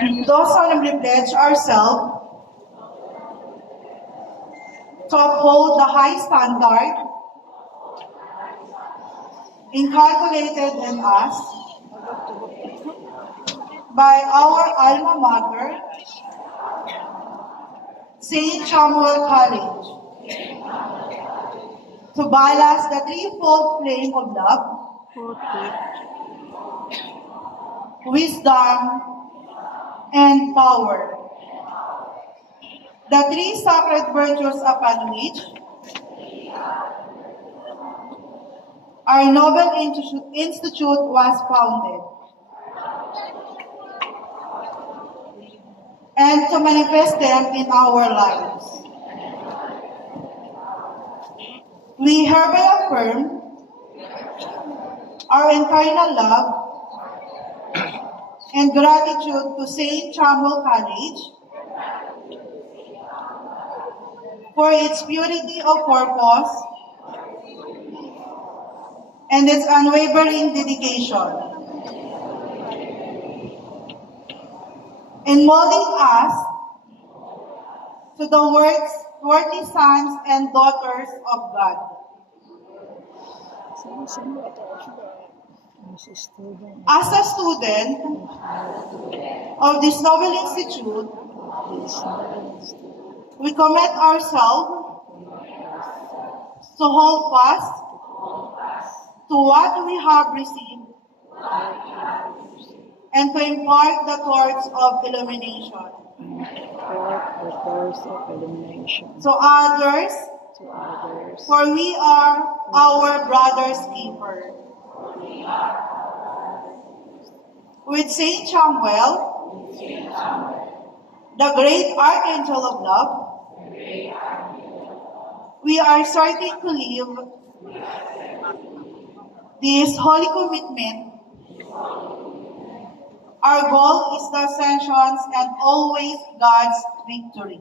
do solemnly pledge ourselves to uphold the high standard inculcated in us by our alma mater, St. Samuel College, to balance the threefold flame of love, wisdom, and power, the three sacred virtues upon which our noble institute was founded, and to manifest them in our lives. We hereby affirm our eternal love and gratitude to St. Samuel College for its purity of purpose and its unwavering dedication in molding us to the worthy sons and daughters of God. As a student of this noble institute, we commit ourselves to hold fast to what we have received and to impart the torch of illumination to others, for we are our brother's keeper. With Saint Samuel, the great archangel of love, we are starting to live this holy commitment. Our goal is the ascensions and always God's victory.